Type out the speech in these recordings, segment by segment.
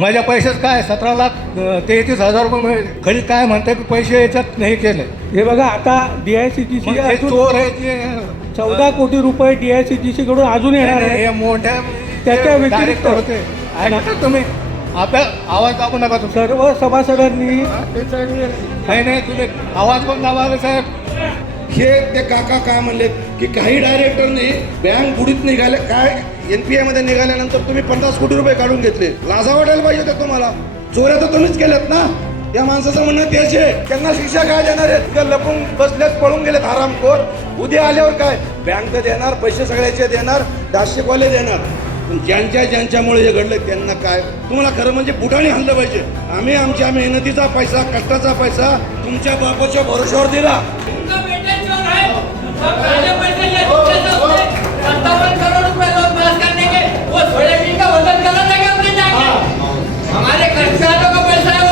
माझ्या पैशाच काय 17,33,000 रुपये खरी काय म्हणते की पैसे याच्यात नाही केले. हे बघा आता DICGC हे चोर आहे ते 14 कोटी रुपये DICGC कडून अजून येणार आहे. हे मोठ्या त्याच्या व्यतिरिक्त होते. ऐका तुम्ही आपल्या आवाज दाबू नका तुम्ही. सर्व सभासदांनी नाही तुम्ही आवाज पण दाबावे साहेब. हे ते काका काय म्हणले की काही डायरेक्टरने बँक बुडीत निघाले काय NPI मध्ये निघाल्यानंतर तुम्ही 50 कोटी रुपये काढून घेतले. लाजा वाटायला पाहिजे होत्या तुम्हाला. चोऱ्या तर तुम्हीच केल्यात ना. या माणसाचं म्हणणं तेच आहे. त्यांना शिक्षा काय देणार आहेत का लपून बसलेत पळून गेलेत हरामखोर. उद्या आल्यावर काय बँक देणार पैसे सगळ्याचे देणार दाशिकवाले देणार. पण ज्यांच्यामुळे हे घडलं त्यांना काय. तुम्हाला खरं म्हणजे बुटाने हल्लं पाहिजे. आम्ही आमच्या मेहनतीचा पैसा कष्टाचा पैसा तुमच्या बापाच्या भरोश्यावर दिला.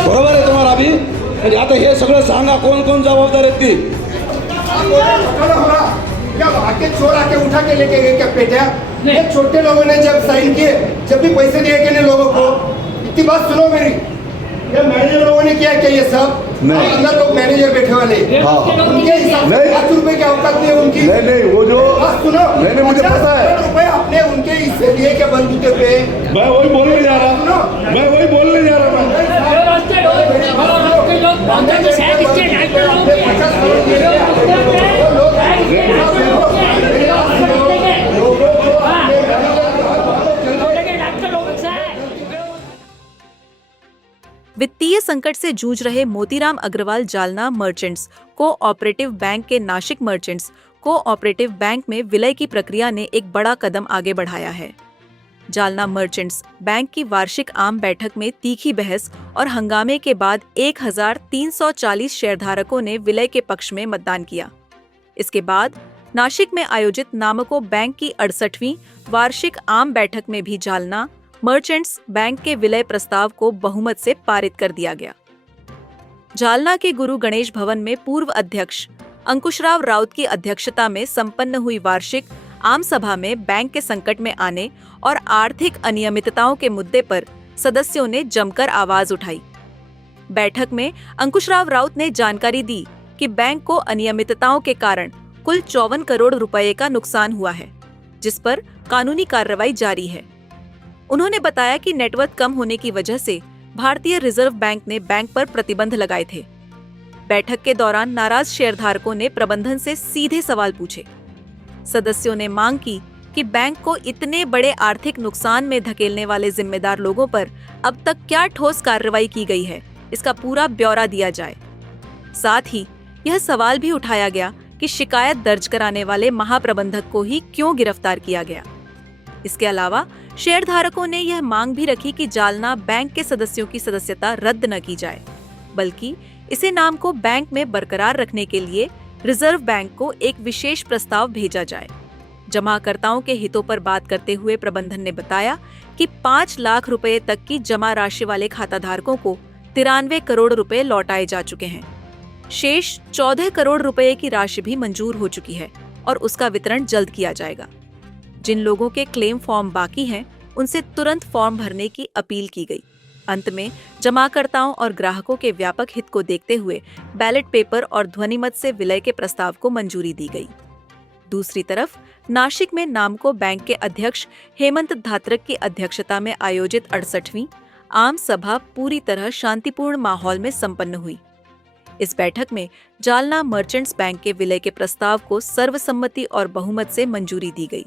बरोबर आहे तुम्हाला अभि. म्हणजे आता हे सगळं सांगा कोण कोण जबाबदार आहेत ती. क्या आके चोर आके उठा के लेके गए क्या पेटिया? ये छोटे लोगों ने जब साइन किए जब भी पैसे दिए कि नहीं लोगों को. इतनी बात सुनो मेरी. ये मैनेजर लोगों ने किया क्या ये सब? अंदर लोग मैनेजर बैठे वाले उनके हिसाब से 5 रुपए की औकात नहीं है उनकी. नहीं वो जो बात सुनो. नहीं मुझे पता है. रुपए अपने उनके हिस्से दिए क्या बलबूते पे? मैं वही बोलने जा रहा. वित्तीय संकट से जूझ रहे Motiram Agarwal Jalna merchants cooperative bank के नाशिक मर्चेंट्स कोऑपरेटिव बैंक में विलय की प्रक्रिया ने एक बड़ा कदम आगे बढ़ाया है. जालना मर्चेंट्स बैंक की वार्षिक आम बैठक में तीखी बहस और हंगामे के बाद 1340 शेयरधारकों ने विलय के पक्ष में मतदान किया. इसके बाद नाशिक में आयोजित नामको बैंक की 68वीं वार्षिक आम बैठक में भी जालना मर्चेंट्स बैंक के विलय प्रस्ताव को बहुमत से पारित कर दिया गया. जालना के गुरु गणेश भवन में पूर्व अध्यक्ष अंकुशराव राउत की अध्यक्षता में संपन्न हुई वार्षिक आम सभा में बैंक के संकट में आने और आर्थिक अनियमितताओं के मुद्दे पर सदस्यों ने जमकर आवाज उठाई. बैठक में अंकुशराव राउत ने जानकारी दी कि बैंक को अनियमितताओं के कारण कुल 54 करोड़ रुपए का नुकसान हुआ है, जिस पर कानूनी कार्रवाई जारी है. उन्होंने बताया कि नेटवर्थ कम होने की वजह से भारतीय रिजर्व बैंक ने बैंक पर प्रतिबंध लगाए थे. बैठक के दौरान नाराज शेयरधारकों ने प्रबंधन से सीधे सवाल पूछे. सदस्यों ने मांग की कि बैंक को इतने बड़े आर्थिक नुकसान में धकेलने वाले जिम्मेदार लोगों पर अब तक क्या ठोस कार्रवाई की गई है, इसका पूरा ब्यौरा दिया जाए. साथ ही यह सवाल भी उठाया गया कि शिकायत दर्ज कराने वाले महाप्रबंधक को ही क्यों गिरफ्तार किया गया. इसके अलावा शेयरधारकों ने यह मांग भी रखी कि जालना बैंक के सदस्यों की सदस्यता रद्द न की जाए, बल्कि इसे नाम को बैंक में बरकरार रखने के लिए रिजर्व बैंक को एक विशेष प्रस्ताव भेजा जाए. जमाकर्ताओं के हितों पर बात करते हुए प्रबंधन ने बताया कि 5 लाख रुपए तक की जमा राशि वाले खाताधारकों को 93 करोड़ रुपए लौटाए जा चुके हैं. शेष 14 करोड़ रुपए की राशि भी मंजूर हो चुकी है और उसका वितरण जल्द किया जाएगा. जिन लोगों के क्लेम फॉर्म बाकी हैं, उनसे तुरंत फॉर्म भरने की अपील की गई. अंत में जमाकर्ताओं और ग्राहकों के व्यापक हित को देखते हुए बैलेट पेपर और ध्वनिमत से विलय के प्रस्ताव को मंजूरी दी गई. दूसरी तरफ नाशिक में नामको बैंक के अध्यक्ष हेमंत धात्रक की अध्यक्षता में आयोजित 68वीं आम सभा पूरी तरह शांतिपूर्ण माहौल में संपन्न हुई. इस बैठक में जालना मर्चेंट्स बैंक के विलय के प्रस्ताव को सर्वसम्मति और बहुमत से मंजूरी दी गई.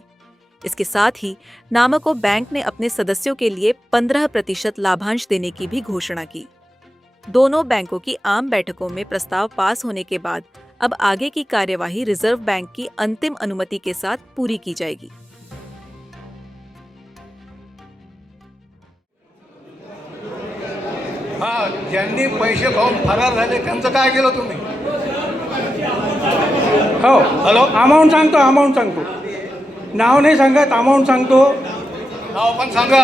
इसके साथ ही नामको बैंक ने अपने सदस्यों के लिए 15% लाभांश देने की भी घोषणा की. दोनों बैंकों की आम बैठकों में प्रस्ताव पास होने के बाद अब आगे की कार्यवाही रिजर्व बैंक की अंतिम अनुमति के साथ पूरी की जाएगी. ज्यांनी पैसे खाऊन फरार झाले त्यांचं काय केलं तुम्ही? हो हॅलो अमाऊंट सांगतो नाव नाही सांगत अमाऊंट सांगतो. नाव पण सांगा.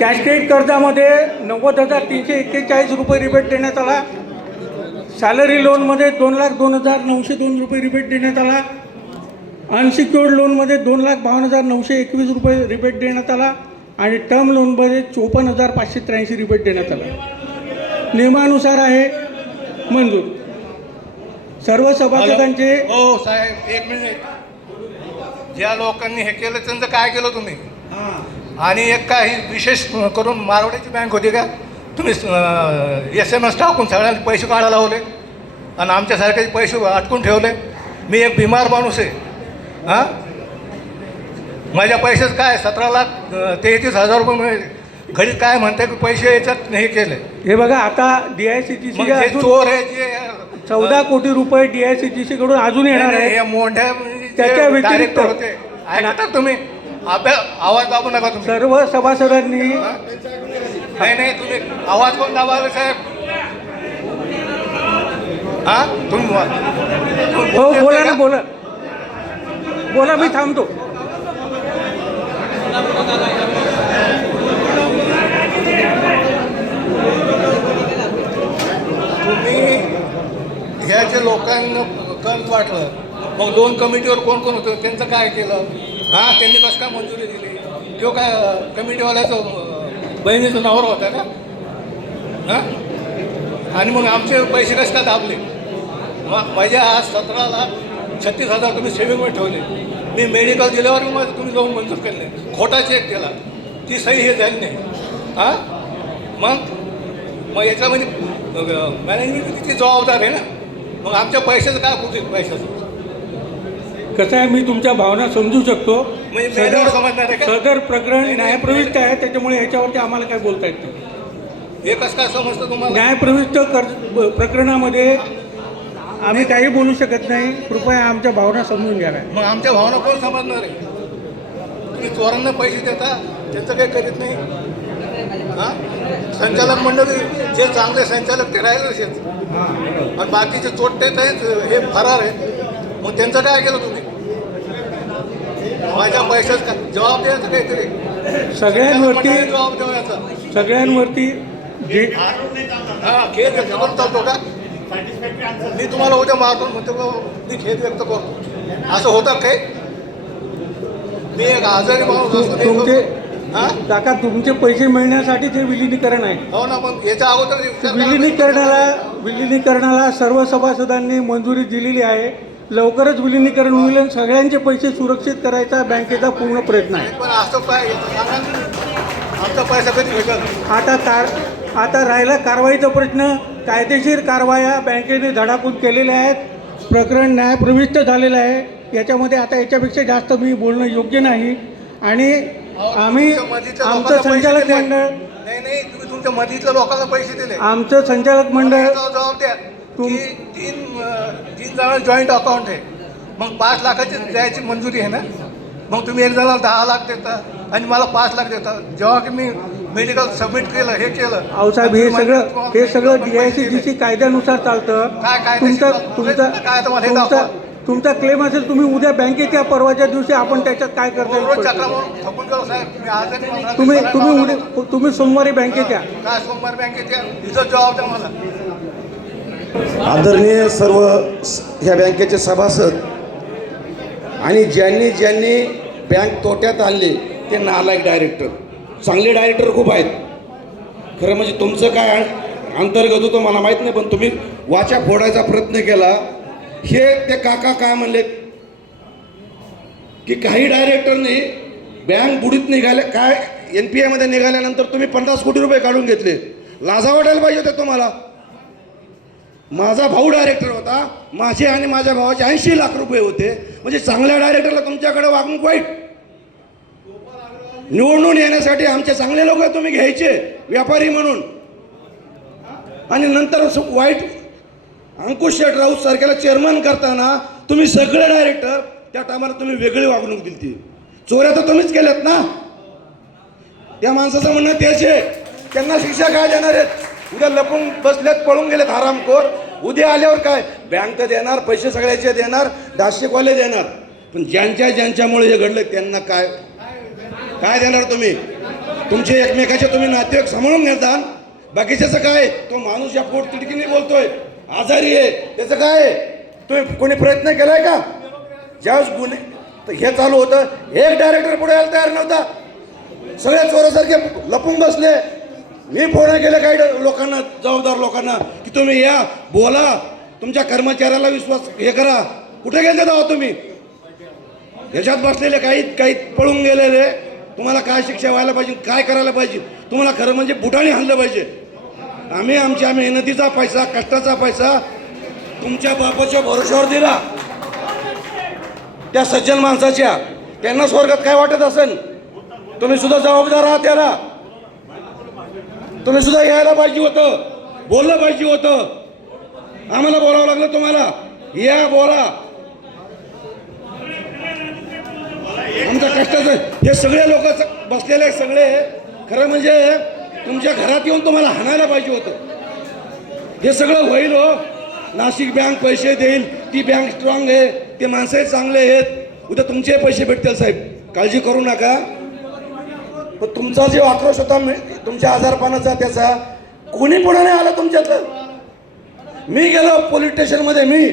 कॅशक्रेडिट कर्जामध्ये 90,341 रुपये रिबेट देण्यात आला. सॅलरी लोनमध्ये 2,02,902 रुपये रिबेट देण्यात आला. अनसिक्युअर्ड लोनमध्ये 2,52,921 रुपये रिबेट देण्यात आला आणि टर्म लोनमध्ये 54,583 रिबेट देण्यात आला. नियमानुसार आहे मंजूर. सर्व सभासदांचे हो साहेब, एक मिनिट. ज्या लोकांनी हे केलं त्यांचं काय केलं तुम्ही? आणि एक काही विशेष करून मारवाड्याची बँक होती का, तुम्ही SMS टाकून सगळ्यांना पैसे काढायला लावले आणि आमच्यासारखे पैसे अटकून ठेवले. मी एक बिमार माणूस आहे. हां, माझ्या पैसेच काय 17,33,000 रुपये घरी काय म्हणते की पैसे याच्यात हे केले. हे बघा, आता DICGC मग जे चोर आहे जे 14 कोटी रुपये DICGC कडून अजून येणार आहे. हे मोठ्या त्याच्या व्यतिरिक्त डायरेक्टर होते. ऐकता तुम्ही? आवाज दाबू नका तुम्ही. सर्व सभासदांनी नाही तुम्ही आवाज कोण दाबावे साहेब? हा तुम्ही हो बोला ना, बोला मी थांबतो. तुम्ही ह्या जे लोकांना कर्ज वाटलं, मग 2 कमिटीवर कोण कोण होतं, त्यांचं काय केलं? हां, त्यांनी कसं काय मंजुरी दिली? तो काय कमिटीवाल्याचं बहिणीचं नवरा होता का? हां, आणि मग आमचे पैसे कसं काय दाबले? माझे आज 17,36,000 तुम्ही सेविंगमध्ये ठेवले. मी मेडिकल दिल्यावर माझं तुम्ही जाऊन मंजूर केले. खोटा चेक केला, ती सही हे झाली नाही. हां, मग याच्यामध्ये मॅनेजमेंट किती जबाबदार आहे ना. मग आमच्या पैशाचं काय पुढे पैशाचं? कसं आहे, मी तुमच्या भावना समजू शकतो. म्हणजे मेल्यावर समजणार आहे का? सदर प्रकरण न्यायप्रविष्ट आहे, त्याच्यामुळे याच्यावरती आम्हाला काय बोलता येत नाही. हे कसं काय समजतं तुम्हाला? न्यायप्रविष्ट प्रकरणामध्ये आम्ही काही बोलू शकत नाही. कृपया आमच्या भावना समजून घ्याव्या. मग आमच्या भावना कोण समजणार आहे? तुम्ही चोरांना पैसे देता, त्यांचं काही करीत नाही. हां, संचालक मंडळी जे चांगले संचालक ते राहिलेच आहेत आणि बाकीचे चोट्टे आहेत हे फरार आहेत. मग त्यांचं काय केलं तुम्ही? माझ्या पैशाच काय जबाब द्यायचा काहीतरी. सगळ्यांवरती जबाब द्यायचा. सगळ्यांवरती जे हां, खेद व्यक्त करून चालतो का? मी तुम्हाला उद्या मारतो म्हणतो मी खेद व्यक्त करतो, असं होतं काय? मी एक आजारी माणूस असतो. तुमचे हां, काका, तुमचे पैसे मिळण्यासाठी ते विलिनीकरण आहे. हो ना. पण याच्या अगोदर विलिनीकरणाला सर्व सभासदांनी मंजुरी दिलेली आहे. लवकरच विलिनीकरण होईल आणि सगळ्यांचे पैसे सुरक्षित करायचा बँकेचा पूर्ण प्रयत्न आहे. पण असं काय आमचा पैसा कधी भेटल? आता राहिला कारवाईचा प्रश्न. कायदेशीर कारवाया बँकेने धडाकून केलेल्या आहेत. प्रकरण न्यायप्रविष्ट झालेलं आहे. याच्यामध्ये आता याच्यापेक्षा जास्त मी बोलणं योग्य नाही. आणि आम्ही आमचं संचालक मंडळ नाही तुम्ही तुमच्या मधीतल्या लोकांना पैसे दिले. आमचं संचालक मंडळ जबाब द्या. तीन जण जॉईंट अकाउंट आहे. मग 5 लाखाची द्यायची मंजुरी आहे ना. मग तुम्ही एक जणाला 10 लाख देता आणि मला 5 लाख देता. जेव्हा की मी मेडिकल सबमिट केलं, हे केलं. अहो साहेब, हे सगळं DICGC कायद्यानुसार चालतं. तुमचा क्लेम असेल, तुम्ही उद्या बँकेच्या परवाच्या दिवशी आपण त्याच्यात काय करता येईल तुम्ही सोमवारी बँकेच्या काय सोमवार बँकेच्या इथं जबाब द्या मला. आदरणीय सर्व ह्या बँकेचे सभासद आणि ज्यांनी बँक तोट्यात आणले ते नालायक डायरेक्टर. चांगले डायरेक्टर खूप आहेत खरं. म्हणजे तुमचं काय अंतर्गत होतं मला माहीत नाही, पण तुम्ही वाचा फोडायचा प्रयत्न केला. हे ते काका काय म्हणले की काही डायरेक्टरने बँक बुडीत निघाले, काय NPA मध्ये निघाल्यानंतर तुम्ही 50 कोटी रुपये काढून घेतले. लाजा वाटायला पाहिजे होते तुम्हाला. माझा भाऊ डायरेक्टर होता, माझे आणि माझ्या भावाचे 80 लाख रुपये होते. म्हणजे चांगल्या डायरेक्टरला तुमच्याकडे वागणूक वाईट. निवडून येण्यासाठी आमचे चांगले लोक तुम्ही घ्यायचे व्यापारी म्हणून, आणि नंतर वाईट अंकुश शेठ राऊत सारख्याला चेअरमन करताना तुम्ही सगळे डायरेक्टर त्या टायमाला तुम्ही वेगळी वागणूक दिली. ती चोऱ्या तर तुम्हीच केल्यात ना. त्या माणसाचं म्हणणं तेच आहे. त्यांना शिक्षा काय देणार आहेत? उद्या लपून बसलेत, पळून गेलेत हरामखोर. उद्या आल्यावर काय बँक तर देणार, पैसे सगळ्याचे देणार, दाशिकवाले देणार. पण ज्यांच्यामुळे हे घडलं त्यांना काय देणार तुम्ही? तुमचे एकमेकाचे तुम्ही नातेवाईक सांभाळून घेता. बाकीच्याचं काय? तो माणूस या पोट तिडकीने बोलतोय, आजारी आहे, त्याचं काय? तुम्ही कोणी प्रयत्न केलाय का? ज्यावेळेस गुन्हे हे चालू होतं, एक डायरेक्टर पुढे यायला तयार नव्हता. सगळे चोरासारखे लपून बसले. मी फोन केले काही लोकांना, जबाबदार लोकांना, की तुम्ही या, बोला, तुमच्या कर्मचाऱ्याला विश्वास हे करा. कुठे गेले जाऊ तुम्ही? ह्याच्यात बसलेले काही पळून गेलेले. तुम्हाला काय शिक्षा व्हायला पाहिजे, काय करायला पाहिजे, तुम्हाला खरं म्हणजे बुटाने हाणलं पाहिजे. आम्ही आमच्या मेहनतीचा पैसा, कष्टाचा पैसा तुमच्या बापाच्या भरोश्यावर दिला, त्या सज्जन माणसाच्या. त्यांना स्वर्गात काय वाटत असेल? तुम्ही सुद्धा जबाबदार आहात त्याला. तुम्ही सुद्धा यायला पाहिजे होतं, बोललं पाहिजे होतं. आम्हाला बोलावं लागलं तुम्हाला, या बोला. आमच्या कष्टाचं हे सगळे लोक बसलेले सगळे खरं म्हणजे तुमच्या घरात येऊन तुम्हाला हाणायला पाहिजे होतं. हे सगळं होईल हो. नाशिक बँक पैसे देईल, ती बँक स्ट्रॉंग आहे, ते माणसंही चांगले आहेत, उद्या तुमचे पैसे भेटतील साहेब, काळजी करू नका. पण तुमचा जो आक्रोश होता तुमच्या आजारपणाचा, त्याचा कोणी पुढे नाही आला तुमच्यातलं. मी गेलो पोलीस स्टेशनमध्ये, मी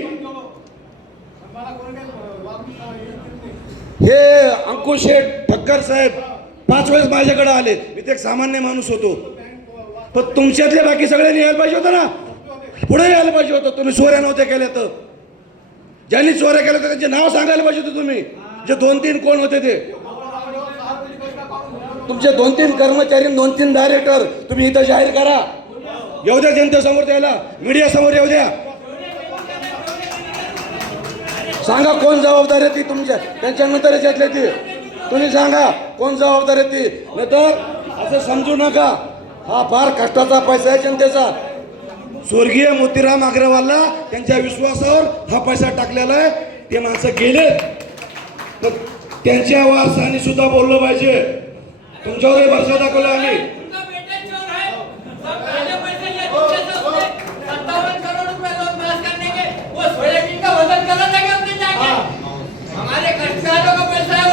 हे अंकुश शेठ ठक्कर साहेब 5 वेळेस माझ्याकडे आले. मी ते एक सामान्य माणूस होतो, पण तुमच्यातले बाकी सगळ्यांनी यायला पाहिजे होतं ना, पुढे यायला पाहिजे होतं. तुम्ही चोऱ्या नव्हत्या केल्या तर, ज्यांनी चोऱ्या केल्या तर त्यांचे नाव सांगायला पाहिजे होतं तुम्ही. जे 2-3 कोण होते ते तुमचे 2-3 कर्मचारी, 2-3 डायरेक्टर तुम्ही इथं जाहीर करा. येऊ द्या जनतेसमोर, द्यायला मीडिया समोर येऊ द्या. सांगा कोण जबाबदार आहे ती तुमच्या, त्यांच्यानंतर याच्यातले ती तुम्ही सांगा कोण जबाबदार आहे ती. नाही तर असं समजू नका, हा फार कष्टाचा पैसा आहे जनतेचा. स्वर्गीय मोतीराम अग्रवालला त्यांच्या विश्वासावर हा पैसा टाकलेला आहे. ते माणसं गेले, तर त्यांच्या वारसाने सुद्धा बोललं पाहिजे. तुमच्यावरही भरसा दाखवला आम्ही.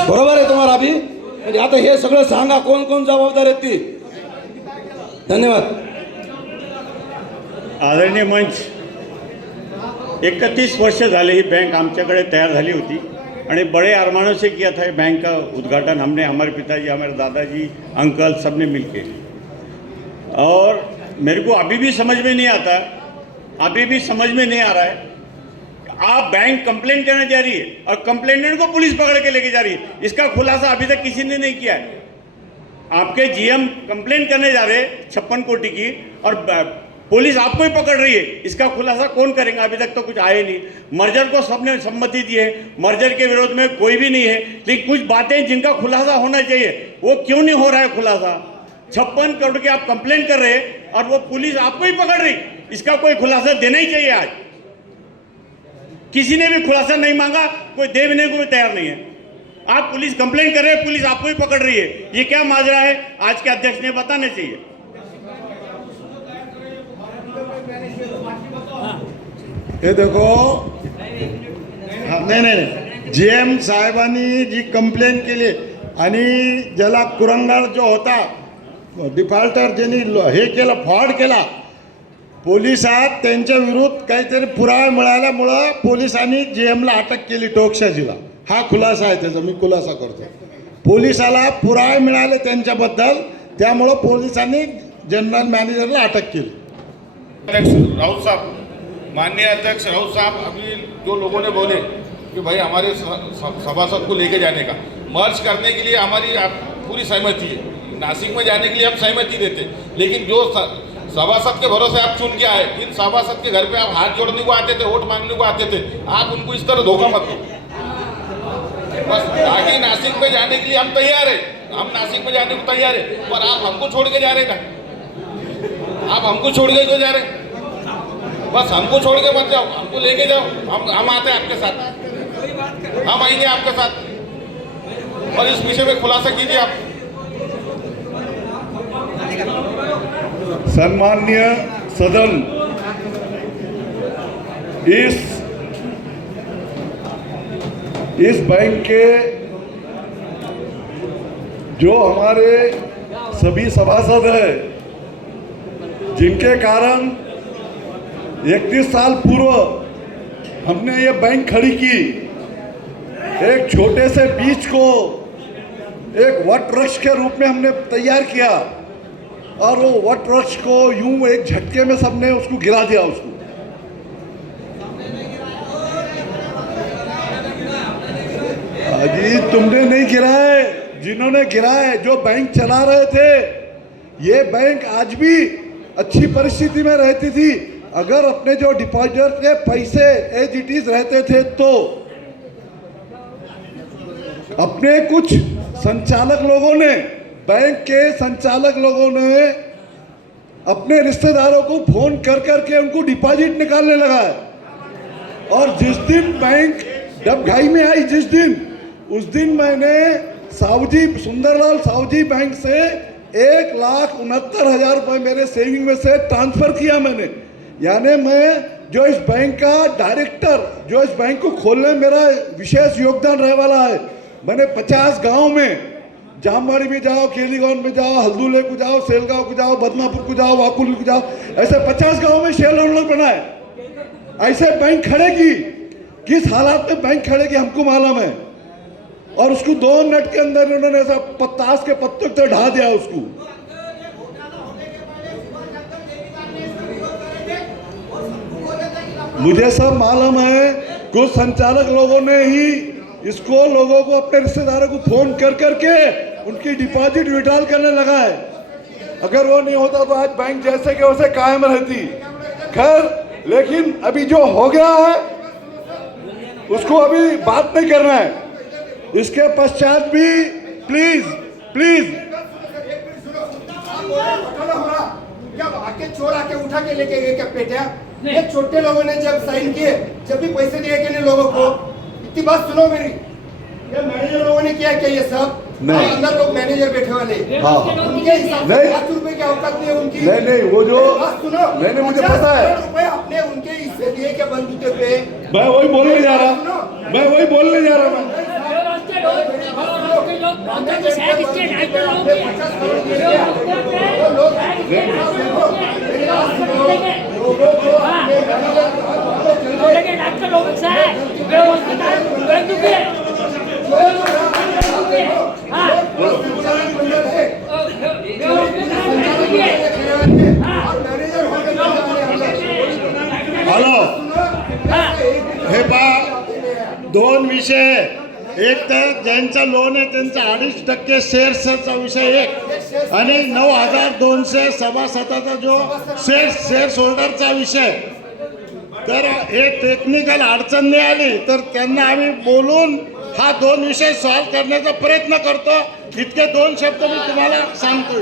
बरोबर आहे तुम्हाला अभि. म्हणजे आता हे सगळं सांगा कोण कोण जबाबदार आहेत ती. धन्यवाद. आदरणीय मंच, 31 वर्ष झाले ही बैंक आमच्याकडे तैयार झाली होती आणि बड़े अरमानों से किया था ये बैंक का उद्घाटन हमने, हमारे पिताजी, हमारे दादाजी, अंकल सब ने मिलके. और मेरे को अभी भी समझ में नहीं आता, अभी भी समझ में नहीं आ रहा है. आप बैंक कंप्लेन करने जा रही है और कंप्लेनेंट को पुलिस पकड़ के लेके जा रही है. इसका खुलासा अभी तक किसी ने नहीं किया है. आपके जीएम कंप्लेन करने जा रहे हैं 56 कोटी की और पुलिस आपको ही पकड़ रही है. इसका खुलासा कौन करेगा? अभी तक तो कुछ आए नहीं. मर्जर को सबने सम्मति दी है, मर्जर के विरोध में कोई भी नहीं है, लेकिन कुछ बातें जिनका खुलासा होना चाहिए वो क्यों नहीं हो रहा है खुलासा. 56 करोड़ की आप कंप्लेन कर रहे हैं और वो पुलिस आपको ही पकड़ रही. इसका कोई खुलासा देना ही चाहिए. आज किसी ने भी खुलासा नहीं मांगा, कोई देने को भी तैयार नहीं है. आप पुलिस कंप्लेन कर रहे हैं, पुलिस आपको ही पकड़ रही है. ये क्या माजरा है? आज के अध्यक्ष ने बताना चाहिए. हे देखो, नाही GM साहेबांनी जी कंप्लेन केली आणि ज्याला कुरंगाळ जो होता डिफॉल्टर, ज्यांनी हे केलं, फ्रॉड केला, पोलिसात त्यांच्या विरुद्ध काहीतरी पुरावा मिळाल्यामुळं पोलिसांनी GMला अटक केली, टोकशाजीला. हा खुलासा आहे त्याचा, मी खुलासा करतो. पोलिसाला पुरावे मिळाले त्यांच्याबद्दल, त्यामुळं पोलिसांनी जनरल मॅनेजरला अटक केली. अध्यक्ष राउत साहब, माननीय अध्यक्ष राउत साहब, अभी जो लोगों ने बोले कि भाई हमारे सभासद को लेके जाने का, मर्ज करने के लिए हमारी पूरी सहमति है. नासिक में जाने के लिए हम सहमति देते, लेकिन जो सभासद के भरोसे आप चुन के आए, इन सभासद के घर पे आप हाथ जोड़ने को आते थे, वोट मांगने को आते थे, आप उनको इस तरह धोखा मत दो. बस आगे नासिक में जाने के लिए हम तैयार है, हम नासिक में जाने को तैयार है, पर आप हमको छोड़ के जा रहे ना. आप हमको छोड़ के क्यों जा रहे? बस हमको छोड़ के मत जाओ, हमको लेके जाओ. हम आते हैं आपके साथ, हम आएंगे आपके साथ. और इस विषय में खुलासा कीजिए आप. सम्मान्य सदन, इस बैंक के जो हमारे सभी सभासद हैं, जिनके कारण 31 साल पूर्व हमने ये बैंक खड़ी की, एक छोटे से बीच को एक वट वृक्ष के रूप में हमने तैयार किया और वो वट वृक्ष को यूं एक झटके में सबने उसको गिरा दिया उसको। अजी तुमने नहीं गिरा है, जिन्होंने गिरा है, जो बैंक चला रहे थे। ये बैंक आज भी अच्छी परिस्थिति में रहती थी अगर अपने जो डिपॉजिटर के पैसे एज इट इज रहते थे तो। अपने कुछ संचालक लोगों ने, बैंक के संचालक लोगों ने अपने रिश्तेदारों को फोन कर करके उनको डिपॉजिट निकालने लगा है। और जिस दिन बैंक डबघाई में आई, जिस दिन, उस दिन मैंने सावजी सुंदरलाल सावजी बैंक से 1,69,000 रुपये मेरे सेविंग में से ट्रांसफर किया मैंने। यानी मैं जो इस बैंक का डायरेक्टर, जो इस बैंक को खोलने में मेरा विशेष योगदान रहने वाला है, मैंने 50 गांव में, जामवाड़ी में जाओ, केलीगौन में जाओ, हल्दुले को जाओ, सेलगांव को जाओ, बदनापुर को जाओ, वाकुल को जाओ, ऐसे 50 गांव में शेयर होल्डर बनाए। ऐसे बैंक खड़े की, किस हालात में बैंक खड़े की हमको मालूम है। और उसको 2 मिनट के अंदर उन्होंने ऐसा ताश के पत्तों से ढा दिया उसको। मुझे सब मालूम है, कुछ संचालक लोगों ने ही इसको, लोगों को, अपने रिश्तेदारों को फोन कर करके उनकी डिपॉजिट विड्रॉल करने लगा है। अगर वो नहीं होता तो आज बैंक जैसे के वैसे कायम रहती। खैर, लेकिन अभी जो हो गया है उसको अभी बात नहीं करना है। इसके पश्चात भी प्लीज क्या आके चोर आके उठा के लेके गए क्या पेटिया? ये छोटे लोगों ने जब साइन किए, जब भी पैसे दिए कि नहीं लोगों को, इतनी बात सुनो मेरी। ये मैनेजर लोगों ने किया क्या ये सब? नहीं। अंदर लोग मैनेजर बैठे वाले, हाँ। उनके हिसाब से नहीं। 5 रुपए की औकात नहीं है उनकी। नहीं, वो जो, बात सुनो, नहीं, मुझे पता है। 50 रुपए अपने उनके हिस्से दिए क्या बंदूके पे? मैं वही बोलने जा रहा, मैं वही बोलने जा रहा हूँ। हॅलो, हे पहा, 2 विषय. एक तर ज्यांचा लोन आहे त्यांचा 2.5% शेअर्सचा विषय एक, आणि 9,200 सभासदाचा जो शेअर्स होल्डरचा विषय. तर हे टेक्निकल अडचण नाही आली तर त्यांना आम्ही बोलून हा 2 विषय सॉल्व करण्याचा प्रयत्न करतो. इतके 2 शब्द मी तुम्हाला सांगतो.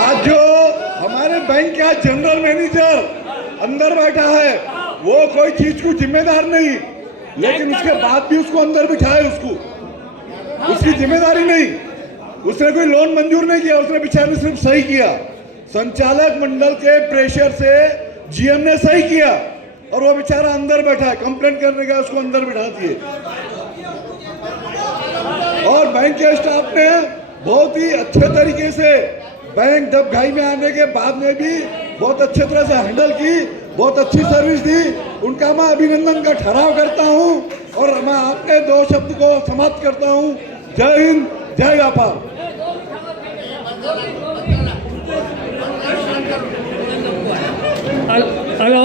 आज जो हमारे बैंक का जनरल मैनेजर अंदर बैठा है, वो कोई चीज को जिम्मेदार नहीं, लेकिन उसके बाद भी उसको अंदर बिठाए, उसकी जिम्मेदारी नहीं। उसने कोई लोन मंजूर नहीं किया, उसने बेचारे सिर्फ सही किया। संचालक मंडल के प्रेशर से जीएम ने सही किया और वो बेचारा अंदर बैठा है, कंप्लेंट करने का उसको अंदर बिठा दिए। और बैंक के स्टाफ ने बहुत ही अच्छे तरीके से बैंक दबघाई में आने के बाद में भी बहुत अच्छे तरह से हैंडल की, बहुत अच्छी सर्विस दी। उनका मैं अभिनंदन का ठहराव करता हूं और मैं अपने 2 शब्द को समाप्त करता हूं। जय हिंद, जय व्यापार। हेलो,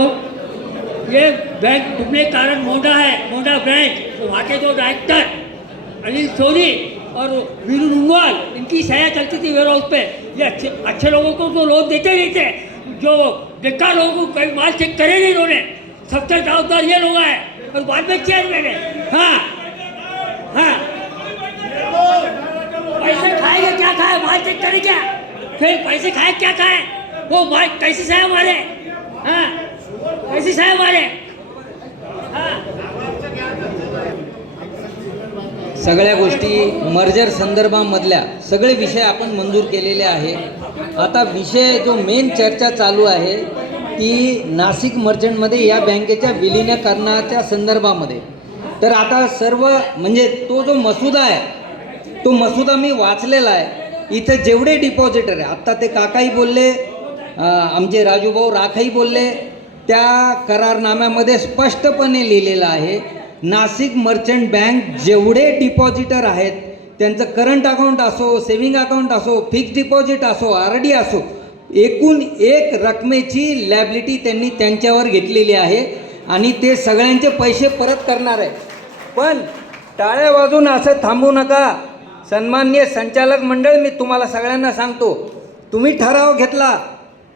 ये बैंक डूबने के कारण मोडा है, मोडा बैंक। तो वहाँ के 2 डायरेक्टर अनिल सोनी और वीरू नुनवाल, इनकी सहायता चलती थी वेयर हाउस पे। ये अच्छे लोगों को तो लोन देते नहीं थे, जो बेकार लोगों को कई माल चेक करे नहीं इन्होंने। सबसे जवाबदार ये लोग हैं और बाद में चेयरमैन है। हाँ, पैसे खाएंगे क्या खाए, माल चेक करे क्या, फिर पैसे खाए क्या खाए, वो माल कैसे साहब वाले, हाँ कैसे साहब वाले। सगळ्या गोष्टी मर्जर संदर्भामधल्या सगळे विषय आपण मंजूर केलेले आहे. आता विषय जो मेन चर्चा चालू आहे ती नाशिक मर्चंटमध्ये या बँकेच्या विलीनीकरणाच्या संदर्भामध्ये. तर आता सर्व म्हणजे तो जो मसुदा आहे तो मसुदा मी वाचलेला आहे. इथं जेवढे डिपॉझिटर आहे, आत्ता ते काकाही बोलले, आमचे राजूभाऊ राखाही बोलले, त्या करारनाम्यामध्ये स्पष्टपणे लिहिलेलं आहे नाशिक मर्चंट बँक जेवढे डिपॉझिटर आहेत, त्यांचं करंट अकाउंट असो, सेव्हिंग अकाउंट असो, फिक्स्ड डिपॉझिट असो, RD असो, एकूण एक रकमेची लॅबिलिटी त्यांनी त्यांच्यावर घेतलेली आहे आणि ते सगळ्यांचे पैसे परत करणार आहे. पण टाळ्या वाजून असं थांबू नका. सन्माननीय संचालक मंडळ, मी तुम्हाला सगळ्यांना सांगतो, तुम्ही ठराव घेतला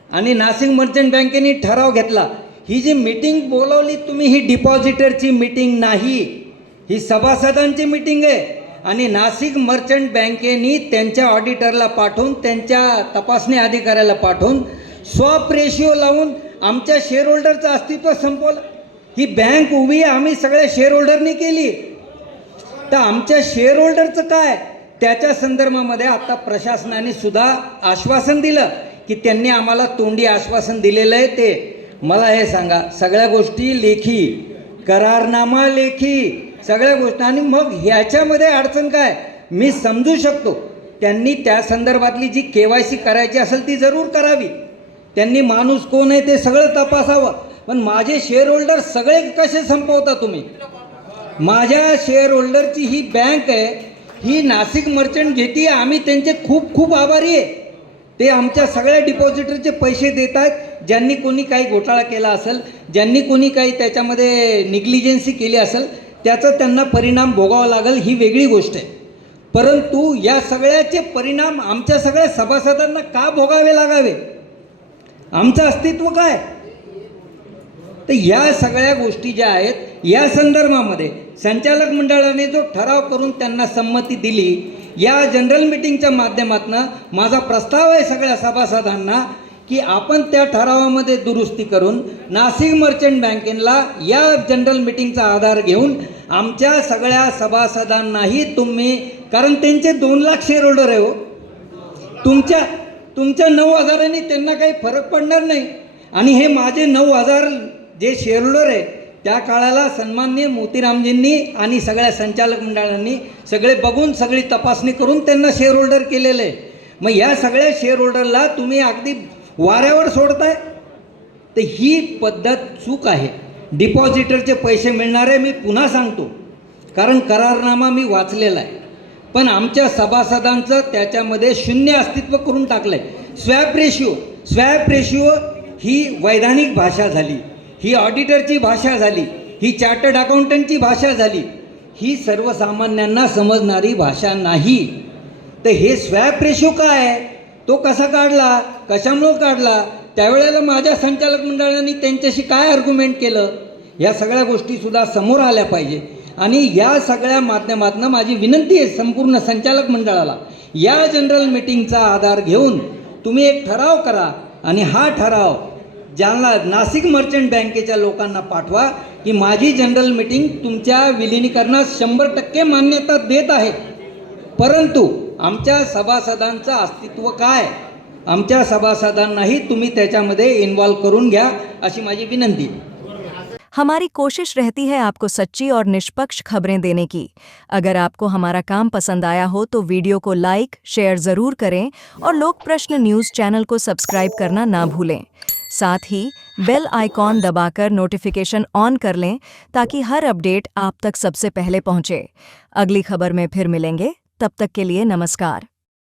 आणि नाशिक मर्चंट बँकेने ठराव घेतला. ही जी मीटिंग बोलवली तुम्ही, ही डिपॉझिटरची मीटिंग नाही, ही सभासदांची मीटिंग आहे. आणि नाशिक मर्चंट बँकेनी त्यांच्या ऑडिटरला पाठवून, त्यांच्या तपासणी अधिकाऱ्याला पाठवून स्वॉप रेशिओ लावून आमच्या शेअरहोल्डरचं अस्तित्व संपवलं. ही बँक उभी आहे, आम्ही सगळ्या शेअरहोल्डरनी केली. तर आमच्या शेअरहोल्डरचं काय, त्याच्या संदर्भामध्ये आता प्रशासनाने सुद्धा आश्वासन दिलं की त्यांनी आम्हाला तोंडी आश्वासन दिलेलं आहे. ते मला हे सांगा, सगळ्या गोष्टी लेखी, करारनामा लेखी, सगळ्या गोष्टी. आणि मग ह्याच्यामध्ये अडचण काय, मी समजू शकतो. त्यांनी त्या संदर्भातली जी KYC करायची असेल ती जरूर करावी. त्यांनी माणूस कोण आहे ते सगळं तपासावं. पण माझे शेअरहोल्डर सगळे कसे संपवता तुम्ही? माझ्या शेअरहोल्डरची ही बँक आहे, ही नाशिक मर्चंट घेते, आम्ही त्यांचे खूप खूप आभारी आहे. ते आमच्या सगळ्या डिपॉझिटरचे पैसे देत आहेत. ज्यांनी कोणी काही घोटाळा केला असेल, ज्यांनी कोणी काही त्याच्यामध्ये निग्लिजन्सी केली असेल, त्याचा त्यांना परिणाम भोगावा लागेल, ही वेगळी गोष्ट आहे. परंतु या सगळ्याचे परिणाम आमच्या सगळ्या सभासदांना का भोगावे लागावे? आमचं अस्तित्व काय? तर या सगळ्या गोष्टी ज्या आहेत, या संदर्भामध्ये संचालक मंडळाने जो ठराव करून त्यांना संमती दिली, या जनरल मीटिंगच्या माध्यमातून माझा प्रस्ताव आहे सगळ्या सभासदांना की आपण त्या ठरावामध्ये दुरुस्ती करून नाशिक मर्चंट बँकेला या जनरल मीटिंगचा आधार घेऊन आमच्या सगळ्या सभासदांनाही तुम्ही, कारण त्यांचे 2 लाख शेअरहोल्डर आहे हो, तुमच्या 9,000 त्यांना काही फरक पडणार नाही. आणि हे माझे 9,000 जे शेअरहोल्डर आहे, त्या काळाला सन्माननीय मोतीरामजींनी आणि सगळ्या संचालक मंडळांनी सगळे बघून, सगळी तपासणी करून त्यांना शेअरहोल्डर केलेलं आहे. मग या सगळ्या शेअरहोल्डरला तुम्ही अगदी वाऱ्यावर सोडताय, तर ही पद्धत चूक आहे. डिपॉझिटरचे पैसे मिळणार आहे, मी पुन्हा सांगतो, कारण करारनामा मी वाचलेला आहे. पण आमच्या सभासदांचं त्याच्यामध्ये शून्य अस्तित्व करून टाकलं आहे. स्वॅप रेशिओ ही वैधानिक भाषा झाली, ही ऑडिटरची भाषा झाली, ही चार्टर्ड अकाउंटंटची भाषा झाली, ही सर्वसामान्यांना समजणारी भाषा नाही. तर हे स्वॅप रेशिओ काय आहे, तो कसा काढला, कशामुळं काढला, त्यावेळेला माझ्या संचालक मंडळाने त्यांच्याशी काय आर्ग्युमेंट केलं, या सगळ्या गोष्टीसुद्धा समोर आल्या पाहिजे. आणि या सगळ्या माध्यमातून माझी विनंती आहे संपूर्ण संचालक मंडळाला, या जनरल मीटिंगचा आधार घेऊन तुम्ही एक ठराव करा आणि हा ठराव ज्यांना नाशिक मर्चंट बँकेच्या लोकांना पाठवा की माझी जनरल मीटिंग तुमच्या विलिनीकरणास 100% मान्यता देत आहे. परंतु आमच्या सभासदांचं अस्तित्व काय, आमच्या सभासदांनाही तुम्ही त्याच्यामध्ये इन्वॉल्व करून घ्या, अशी माझी विनंती. हमारी कोशिश रहती है आपको सच्ची और निष्पक्ष खबरें देने की. अगर आपको हमारा काम पसंद आया हो तो वीडियो को लाइक, शेयर ज़रूर करें और लोक प्रश्न न्यूज़ चैनल को सब्सक्राइब करना ना भूलें. साथ ही बेल आइकॉन दबाकर नोटिफिकेशन ऑन कर लें ताकि हर अपडेट आप तक सबसे पहले पहुंचे. अगली खबर में फिर मिलेंगे, तब तक के लिए नमस्कार.